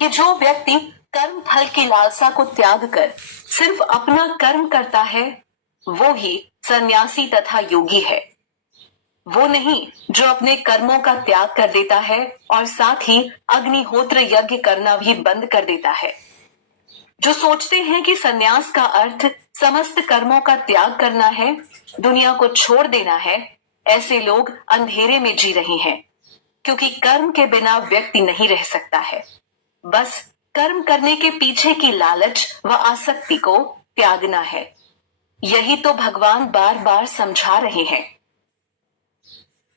कि जो व्यक्ति कर्म फल की लालसा को त्याग कर सिर्फ अपना कर्म करता है, वो ही सन्यासी तथा योगी है। वो नहीं जो अपने कर्मों का त्याग कर देता है और साथ ही अग्निहोत्र यज्ञ करना भी बंद कर देता है। जो सोचते हैं कि सन्यास का अर्थ समस्त कर्मों का त्याग करना है, दुनिया को छोड़ देना है, ऐसे लोग अंधेरे में जी रहे हैं, क्योंकि कर्म के बिना व्यक्ति नहीं रह सकता है। बस कर्म करने के पीछे की लालच व आसक्ति को त्यागना है। यही तो भगवान बार बार समझा रहे हैं।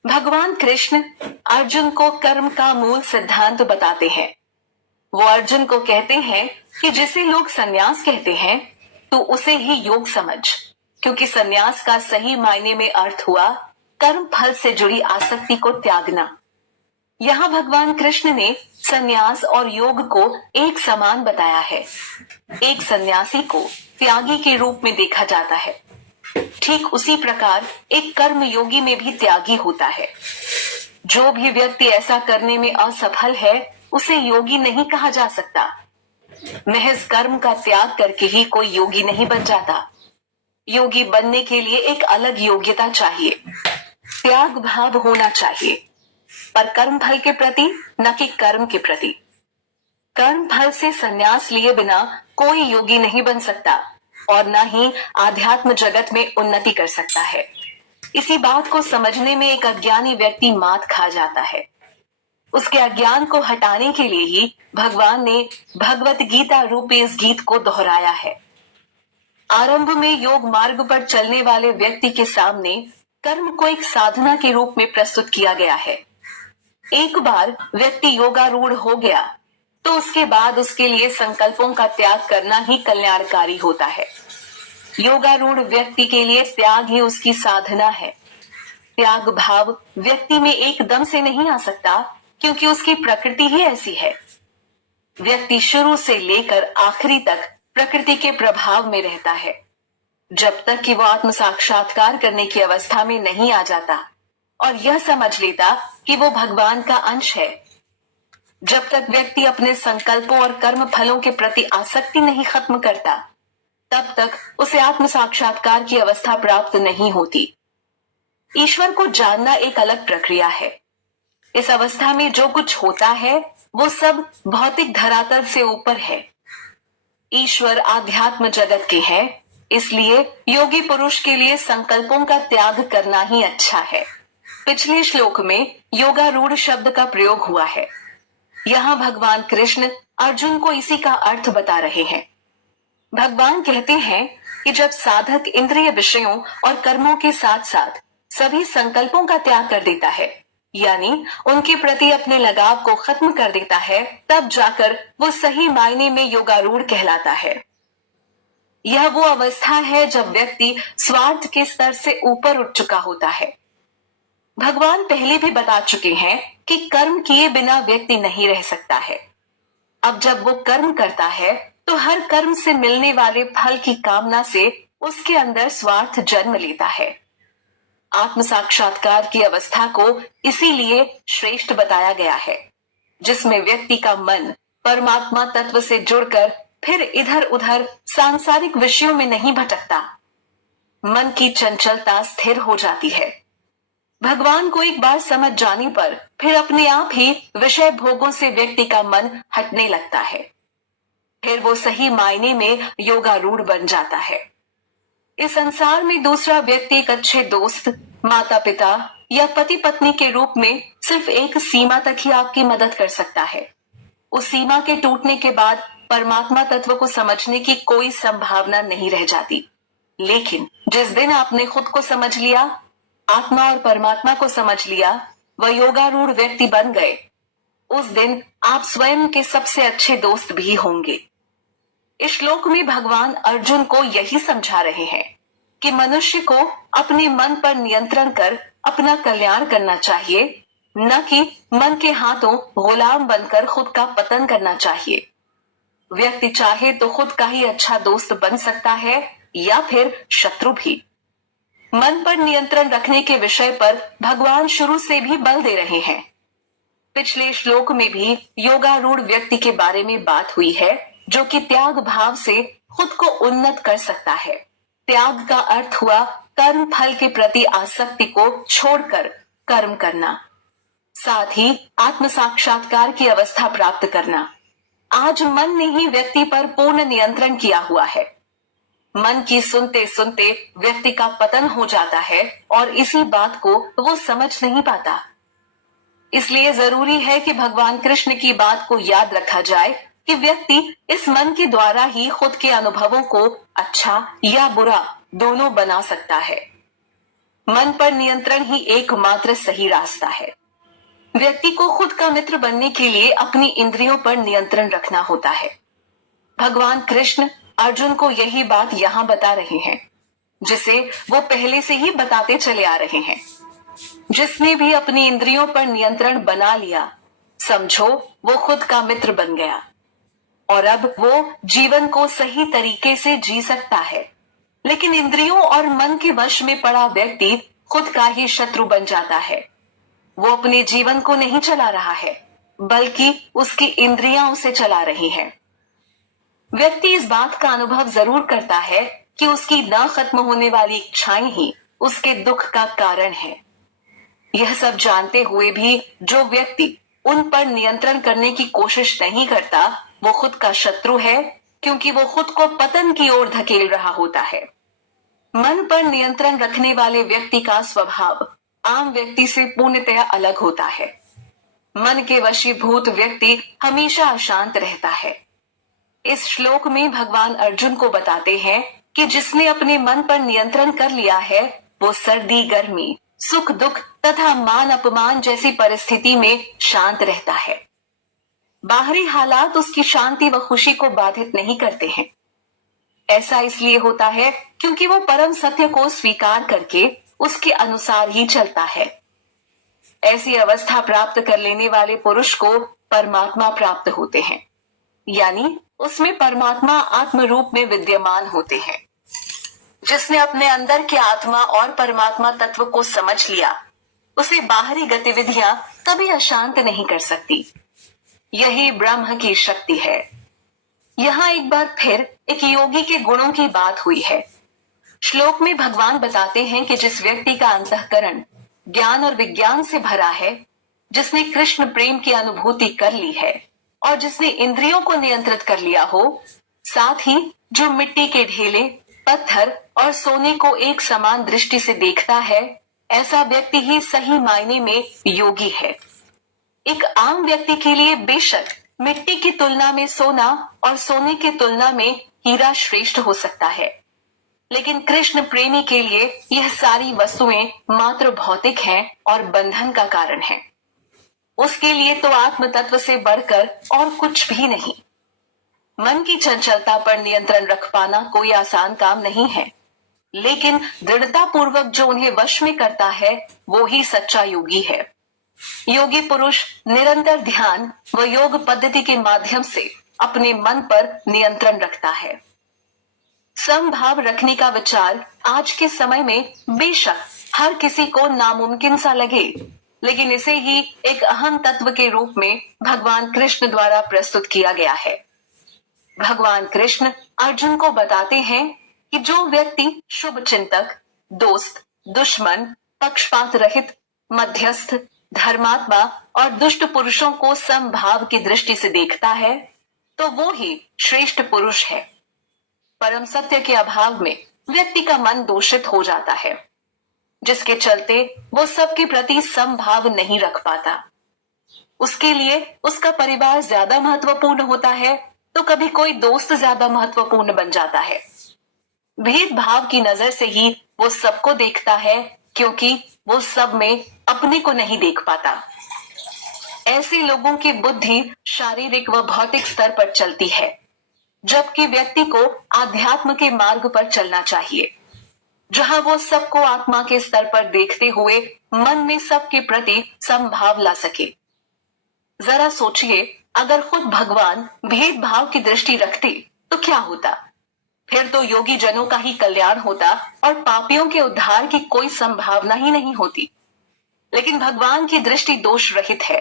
भगवान कृष्ण अर्जुन को कर्म का मूल सिद्धांत बताते हैं। वो अर्जुन को कहते हैं कि जिसे लोग सन्यास कहते हैं, तो उसे ही योग समझ, क्योंकि सन्यास का सही मायने में अर्थ हुआ कर्म फल से जुड़ी आसक्ति को त्यागना। यहाँ भगवान कृष्ण ने सन्यास और योग को एक समान बताया है। एक सन्यासी को त्यागी के रूप में देखा जाता है। ठीक उसी प्रकार एक कर्म योगी में भी त्यागी होता है। जो भी व्यक्ति ऐसा करने में असफल है, उसे योगी नहीं कहा जा सकता। महज कर्म का त्याग करके ही कोई योगी नहीं बन जाता। योगी बनने के लिए एक अलग योग्यता चाहिए, त्याग भाव होना चाहिए, पर कर्म फल के प्रति न कि कर्म के प्रति। कर्म फल से संन्यास लिए बिना कोई योगी नहीं बन सकता और न ही आध्यात्म जगत में उन्नति कर सकता है। इसी बात को समझने में एक अज्ञानी व्यक्ति मात खा जाता है। उसके अज्ञान को हटाने के लिए ही भगवान ने भगवत गीता रूपी इस गीत को दोहराया है। आरंभ में योग मार्ग पर चलने वाले व्यक्ति के सामने कर्म को एक साधना के रूप में प्रस्तुत किया गया है। एक बार व्यक्ति योगारूढ़ हो गया तो उसके बाद उसके लिए संकल्पों का त्याग करना ही कल्याणकारी होता है। योगारूढ़ व्यक्ति के लिए त्याग ही उसकी साधना है। त्याग भाव व्यक्ति में एकदम से नहीं आ सकता, क्योंकि उसकी प्रकृति ही ऐसी है। व्यक्ति शुरू से लेकर आखिरी तक प्रकृति के प्रभाव में रहता है, जब तक कि वो आत्म साक्षात्कार करने की अवस्था में नहीं आ जाता और यह समझ लेता कि वो भगवान का अंश है। जब तक व्यक्ति अपने संकल्पों और कर्म फलों के प्रति आसक्ति नहीं खत्म करता, तब तक उसे आत्म साक्षात्कार की अवस्था प्राप्त नहीं होती। ईश्वर को जानना एक अलग प्रक्रिया है। इस अवस्था में जो कुछ होता है वो सब भौतिक धरातल से ऊपर है। ईश्वर आध्यात्म जगत के हैं, इसलिए योगी पुरुष के लिए संकल्पों का त्याग करना ही अच्छा है। पिछले श्लोक में योगारूढ़ शब्द का प्रयोग हुआ है। यहाँ भगवान कृष्ण अर्जुन को इसी का अर्थ बता रहे हैं। भगवान कहते हैं कि जब साधक इंद्रिय विषयों और कर्मों के साथ साथ सभी संकल्पों का त्याग कर देता है, यानी उनके प्रति अपने लगाव को खत्म कर देता है, तब जाकर वो सही मायने में योगारूढ़ कहलाता है। यह वो अवस्था है जब व्यक्ति स्वार्थ के स्तर से ऊपर उठ चुका होता है। भगवान पहले भी बता चुके हैं कि कर्म किए बिना व्यक्ति नहीं रह सकता है। अब जब वो कर्म करता है तो हर कर्म से मिलने वाले फल की कामना से उसके अंदर स्वार्थ जन्म लेता है। आत्म साक्षात्कार की अवस्था को इसीलिए श्रेष्ठ बताया गया है, जिसमें व्यक्ति का मन परमात्मा तत्व से जुड़कर फिर इधर उधर सांसारिक विषयों में नहीं भटकता। मन की चंचलता स्थिर हो जाती है। भगवान को एक बार समझ जाने पर फिर अपने आप ही विषय भोगों से व्यक्ति का मन हटने लगता है। फिर वो सही मायने में योगारूढ़ बन जाता है। इस संसार में दूसरा व्यक्ति एक अच्छे दोस्त, माता पिता या पति पत्नी के रूप में सिर्फ एक सीमा तक ही आपकी मदद कर सकता है। उस सीमा के टूटने के बाद परमात्मा तत्व को समझने की कोई संभावना नहीं रह जाती। लेकिन जिस दिन आपने खुद को समझ लिया, आत्मा और परमात्मा को समझ लिया, वह योगारूढ़ व्यक्ति बन गए, उस दिन आप स्वयं के सबसे अच्छे दोस्त भी होंगे। इस श्लोक में भगवान अर्जुन को यही समझा रहे हैं कि मनुष्य को अपने मन पर नियंत्रण कर अपना कल्याण करना चाहिए, न कि मन के हाथों गुलाम बनकर खुद का पतन करना चाहिए। व्यक्ति चाहे तो खुद का ही अच्छा दोस्त बन सकता है या फिर शत्रु भी। मन पर नियंत्रण रखने के विषय पर भगवान शुरू से भी बल दे रहे हैं। पिछले श्लोक में भी योगारूढ़ व्यक्ति के बारे में बात हुई है, जो कि त्याग भाव से खुद को उन्नत कर सकता है। त्याग का अर्थ हुआ कर्म फल के प्रति आसक्ति को छोड़कर कर्म करना, साथ ही आत्म साक्षात्कार की अवस्था प्राप्त करना। आज मन ने ही व्यक्ति पर पूर्ण नियंत्रण किया हुआ है। मन की सुनते सुनते व्यक्ति का पतन हो जाता है और इसी बात को वो समझ नहीं पाता। इसलिए जरूरी है कि भगवान कृष्ण की बात को याद रखा जाए कि व्यक्ति इस मन के द्वारा ही खुद के अनुभवों को अच्छा या बुरा दोनों बना सकता है। मन पर नियंत्रण ही एकमात्र सही रास्ता है। व्यक्ति को खुद का मित्र बनने के लिए अपनी इंद्रियों पर नियंत्रण रखना होता है। भगवान कृष्ण अर्जुन को यही बात यहाँ बता रहे हैं, जिसे वो पहले से ही बताते चले आ रहे हैं। जिसने भी अपनी इंद्रियों पर नियंत्रण बना लिया, समझो वो खुद का मित्र बन गया और अब वो जीवन को सही तरीके से जी सकता है। लेकिन इंद्रियों और मन के वश में पड़ा व्यक्ति खुद का ही शत्रु बन जाता है। वो अपने जीवन को नहीं चला रहा है, बल्कि उसकी इंद्रियां उसे चला रही हैं। व्यक्ति इस बात का अनुभव जरूर करता है कि उसकी न खत्म होने वाली इच्छाएं ही उसके दुख का कारण है। यह सब जानते हुए भी जो व्यक्ति उन पर नियंत्रण करने की कोशिश नहीं करता, वो खुद का शत्रु है, क्योंकि वो खुद को पतन की ओर धकेल रहा होता है। मन पर नियंत्रण रखने वाले व्यक्ति का स्वभाव आम व्यक्ति से पूर्णतया अलग होता है। मन के वशीभूत व्यक्ति हमेशा अशांत रहता है। इस श्लोक में भगवान अर्जुन को बताते हैं कि जिसने अपने मन पर नियंत्रण कर लिया है, वो सर्दी गर्मी, सुख दुख तथा मान अपमान जैसी परिस्थिति में शांत रहता है। बाहरी हालात उसकी शांति व खुशी को बाधित नहीं करते हैं। ऐसा इसलिए होता है क्योंकि वो परम सत्य को स्वीकार करके उसके अनुसार ही चलता है। ऐसी अवस्था प्राप्त कर लेने वाले पुरुष को परमात्मा प्राप्त होते हैं, यानी उसमें परमात्मा आत्म रूप में विद्यमान होते हैं। जिसने अपने अंदर के आत्मा और परमात्मा तत्व को समझ लिया, उसे बाहरी गतिविधियां कभी अशांत नहीं कर सकती। यही ब्रह्म की शक्ति है। यहाँ एक बार फिर एक योगी के गुणों की बात हुई है। श्लोक में भगवान बताते हैं कि जिस व्यक्ति का अंतःकरण ज्ञान और विज्ञान से भरा है, जिसने कृष्ण प्रेम की अनुभूति कर ली है और जिसने इंद्रियों को नियंत्रित कर लिया हो, साथ ही जो मिट्टी के ढेले, पत्थर और सोने को एक समान दृष्टि से देखता है, ऐसा व्यक्ति ही सही मायने में योगी है। एक आम व्यक्ति के लिए बेशक मिट्टी की तुलना में सोना और सोने की तुलना में हीरा श्रेष्ठ हो सकता है, लेकिन कृष्ण प्रेमी के लिए यह सारी वस्तुएं मात्र भौतिक हैं और बंधन का कारण है। उसके लिए तो आत्म तत्व से बढ़कर और कुछ भी नहीं। मन की चंचलता पर नियंत्रण रख पाना कोई आसान काम नहीं है, लेकिन दृढ़ता पूर्वक जो उन्हें वश में करता है, वो ही सच्चा योगी है। योगी पुरुष निरंतर ध्यान व योग पद्धति के माध्यम से अपने मन पर नियंत्रण रखता है। समभाव रखने का विचार आज के समय में बेशक हर किसी को नामुमकिन सा लगे, लेकिन इसे ही एक अहम तत्व के रूप में भगवान कृष्ण द्वारा प्रस्तुत किया गया है। भगवान कृष्ण अर्जुन को बताते हैं कि जो व्यक्ति शुभ चिंतक, दोस्त, दुश्मन, पक्षपात रहित, मध्यस्थ, धर्मात्मा और दुष्ट पुरुषों को समभाव की दृष्टि से देखता है, तो वो ही श्रेष्ठ पुरुष है। परम सत्य के अभाव में व्यक्ति का मन दूषित हो जाता है, जिसके चलते वो सबके प्रति समभाव नहीं रख पाता। उसके लिए उसका परिवार ज्यादा महत्वपूर्ण होता है, तो कभी कोई दोस्त ज्यादा महत्वपूर्ण बन जाता है। भेदभाव की नजर से ही वो सबको देखता है, क्योंकि वो सब में अपने को नहीं देख पाता। ऐसे लोगों की बुद्धि शारीरिक व भौतिक स्तर पर चलती है, जबकि व्यक्ति को आध्यात्म के मार्ग पर चलना चाहिए, जहां वो सबको आत्मा के स्तर पर देखते हुए मन में सबके प्रति समभाव ला सके। जरा सोचिए, अगर खुद भगवान भेदभाव की दृष्टि रखते तो क्या होता? फिर तो योगी जनों का ही कल्याण होता और पापियों के उद्धार की कोई संभावना ही नहीं होती। लेकिन भगवान की दृष्टि दोष रहित है।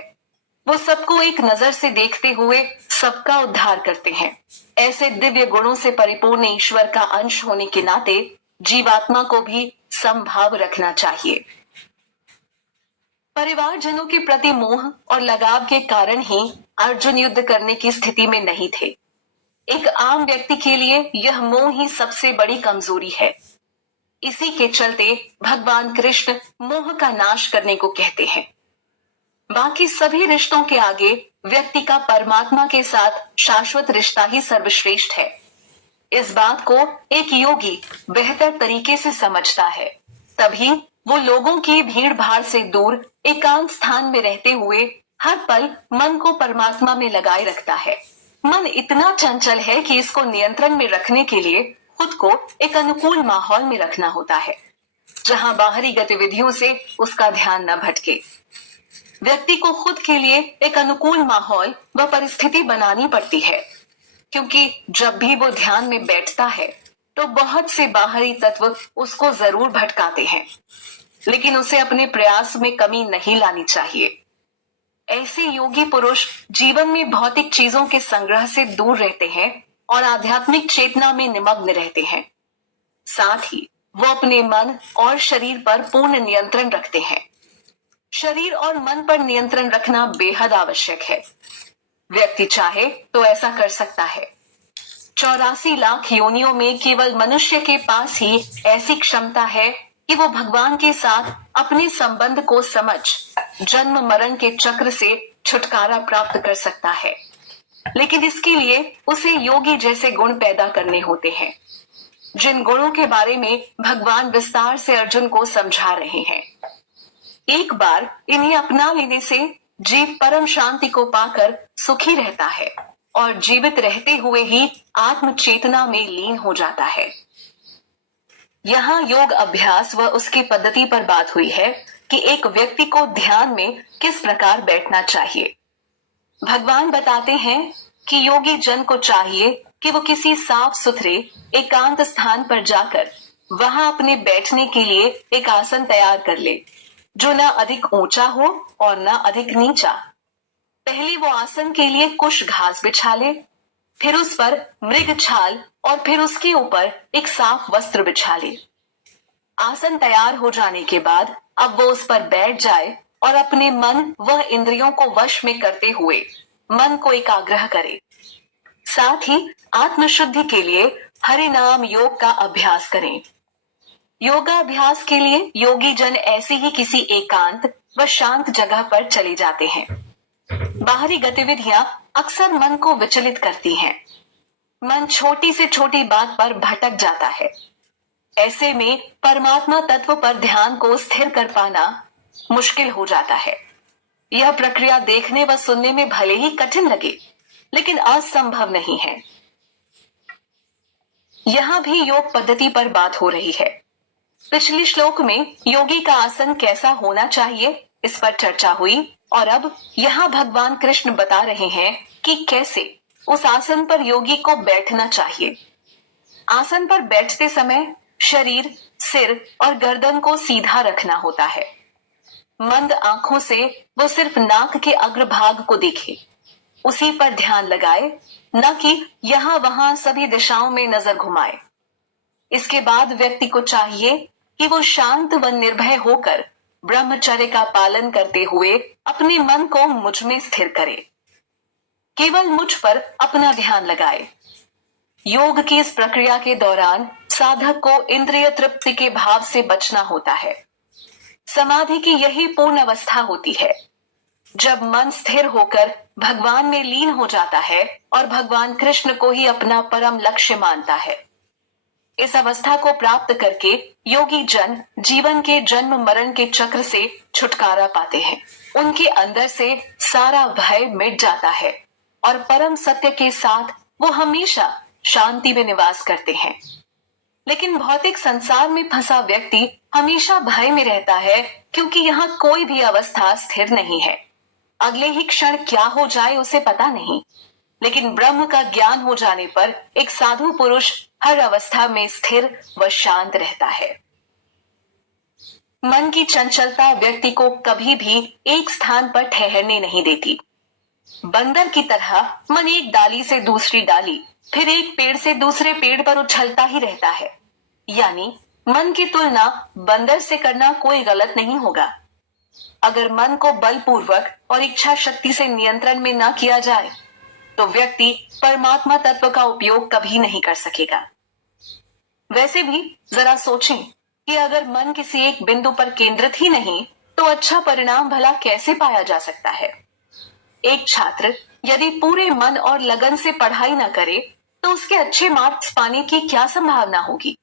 वो सबको एक नजर से देखते हुए सबका उद्धार करते हैं। ऐसे दिव्य गुणों से परिपूर्ण ईश्वर का अंश होने के नाते जीवात्मा को भी समभाव रखना चाहिए। परिवारजनों के प्रति मोह और लगाव के कारण ही अर्जुन युद्ध करने की स्थिति में नहीं थे। एक आम व्यक्ति के लिए यह मोह ही सबसे बड़ी कमजोरी है। इसी के चलते भगवान कृष्ण मोह का नाश करने को कहते हैं। बाकी सभी रिश्तों के आगे व्यक्ति का परमात्मा के साथ शाश्वत रिश्ता ही सर्वश्रेष्ठ है। इस बात को एक योगी बेहतर तरीके से समझता है, तभी वो लोगों की भीड़ भाड़ से दूर एकांत स्थान में रहते हुए हर पल मन को परमात्मा में लगाए रखता है। मन इतना चंचल है कि इसको नियंत्रण में रखने के लिए खुद को एक अनुकूल माहौल में रखना होता है, जहां बाहरी गतिविधियों से उसका ध्यान न भटके। व्यक्ति को खुद के लिए एक अनुकूल माहौल व परिस्थिति बनानी पड़ती है, क्योंकि जब भी वो ध्यान में बैठता है तो बहुत से बाहरी तत्व उसको जरूर भटकाते हैं, लेकिन उसे अपने प्रयास में कमी नहीं लानी चाहिए। ऐसे योगी पुरुष जीवन में भौतिक चीजों के संग्रह से दूर रहते हैं और आध्यात्मिक चेतना में निमग्न रहते हैं। साथ ही वो अपने मन और शरीर पर पूर्ण नियंत्रण रखते हैं। शरीर और मन पर नियंत्रण रखना बेहद आवश्यक है। व्यक्ति चाहे तो ऐसा कर सकता है। 84 लाख योनियों में केवल मनुष्य के पास ही ऐसी क्षमता है कि वो भगवान के साथ अपने संबंध को समझ जन्म मरण के चक्र से छुटकारा प्राप्त कर सकता है। लेकिन इसके लिए उसे योगी जैसे गुण पैदा करने होते हैं, जिन गुणों के बारे में भगवान विस्तार से अर्जुन को समझा रहे हैं। एक बार इन्हें अपना लेने से जीव परम शांति को पाकर सुखी रहता है और जीवित रहते हुए ही आत्म चेतना में लीन हो जाता है। यहाँ योग अभ्यास व उसकी पद्धति पर बात हुई है कि एक व्यक्ति को ध्यान में किस प्रकार बैठना चाहिए। भगवान बताते हैं कि योगी जन को चाहिए कि वो किसी साफ सुथरे एकांत स्थान पर जाकर वहां अपने बैठने के लिए एक आसन तैयार कर ले, जो न अधिक ऊंचा हो और न अधिक नीचा। पहले वो आसन के लिए कुछ घास बिछा ले, फिर उस पर मृग छाल और फिर उसके ऊपर एक साफ वस्त्र बिछा ले। आसन तैयार हो जाने के बाद अब वो उस पर बैठ जाए और अपने मन व इंद्रियों को वश में करते हुए मन को एकाग्रह करे। साथ ही आत्मशुद्धि के लिए हरि नाम योग का अभ्यास करें। योगाभ्यास के लिए योगी जन ऐसी ही किसी एकांत व शांत जगह पर चले जाते हैं। बाहरी गतिविधियां अक्सर मन को विचलित करती हैं। मन छोटी से छोटी बात पर भटक जाता है। ऐसे में परमात्मा तत्व पर ध्यान को स्थिर कर पाना मुश्किल हो जाता है। यह प्रक्रिया देखने व सुनने में भले ही कठिन लगे, लेकिन असंभव नहीं है। यहाँ भी योग पद्धति पर बात हो रही है। पिछले श्लोक में योगी का आसन कैसा होना चाहिए, इस पर चर्चा हुई और अब यहाँ भगवान कृष्ण बता रहे हैं कि कैसे उस आसन पर योगी को बैठना चाहिए। आसन पर बैठते समय शरीर, सिर और गर्दन को सीधा रखना होता है। मंद आंखों से वो सिर्फ नाक के अग्रभाग को देखे, उसी पर ध्यान लगाए, न कि यहाँ वहां सभी दिशाओं में नजर घुमाए। इसके बाद व्यक्ति को चाहिए कि वो शांत व निर्भय होकर ब्रह्मचर्य का पालन करते हुए अपने मन को मुझ में स्थिर करे। केवल मुझ पर अपना ध्यान लगाए। योग की इस प्रक्रिया के दौरान साधक को इंद्रिय तृप्ति के भाव से बचना होता है। समाधि की यही पूर्ण अवस्था होती है, जब मन स्थिर होकर भगवान में लीन हो जाता है और भगवान कृष्ण को ही अपना परम लक्ष्य मानता है। इस अवस्था को प्राप्त करके योगी जन जीवन के जन्म मरण के चक्र से छुटकारा पाते हैं। उनके अंदर से सारा भय मिट जाता है और परम सत्य के साथ वो हमेशा शांति में निवास करते हैं। लेकिन भौतिक संसार में फंसा व्यक्ति हमेशा भय में रहता है, क्योंकि यहाँ कोई भी अवस्था स्थिर नहीं है। अगले ही क्षण क्या हो जाए उसे पता नहीं। लेकिन ब्रह्म का ज्ञान हो जाने पर एक साधु पुरुष हर अवस्था में स्थिर व शांत रहता है। मन की चंचलता व्यक्ति को कभी भी एक स्थान पर ठहरने नहीं देती। बंदर की तरह मन एक डाली से दूसरी डाली, फिर एक पेड़ से दूसरे पेड़ पर उछलता ही रहता है। यानी मन की तुलना बंदर से करना कोई गलत नहीं होगा। अगर मन को बलपूर्वक और इच्छा शक्ति से नियंत्रण में न किया जाए तो व्यक्ति परमात्मा तत्व का उपयोग कभी नहीं कर सकेगा। वैसे भी जरा सोचें कि अगर मन किसी एक बिंदु पर केंद्रित ही नहीं तो अच्छा परिणाम भला कैसे पाया जा सकता है। एक छात्र यदि पूरे मन और लगन से पढ़ाई न करे तो उसके अच्छे मार्क्स पाने की क्या संभावना होगी,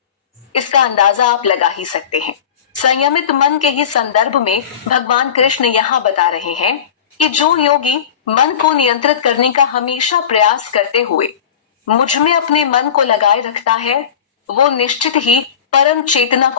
इसका अंदाजा आप लगा ही सकते हैं। संयमित मन के ही संदर्भ में भगवान कृष्ण यहाँ बता रहे हैं कि जो योगी मन को नियंत्रित करने का हमेशा प्रयास करते हुए मुझ में अपने मन को लगाए रखता है वो निश्चित ही परम चेतना को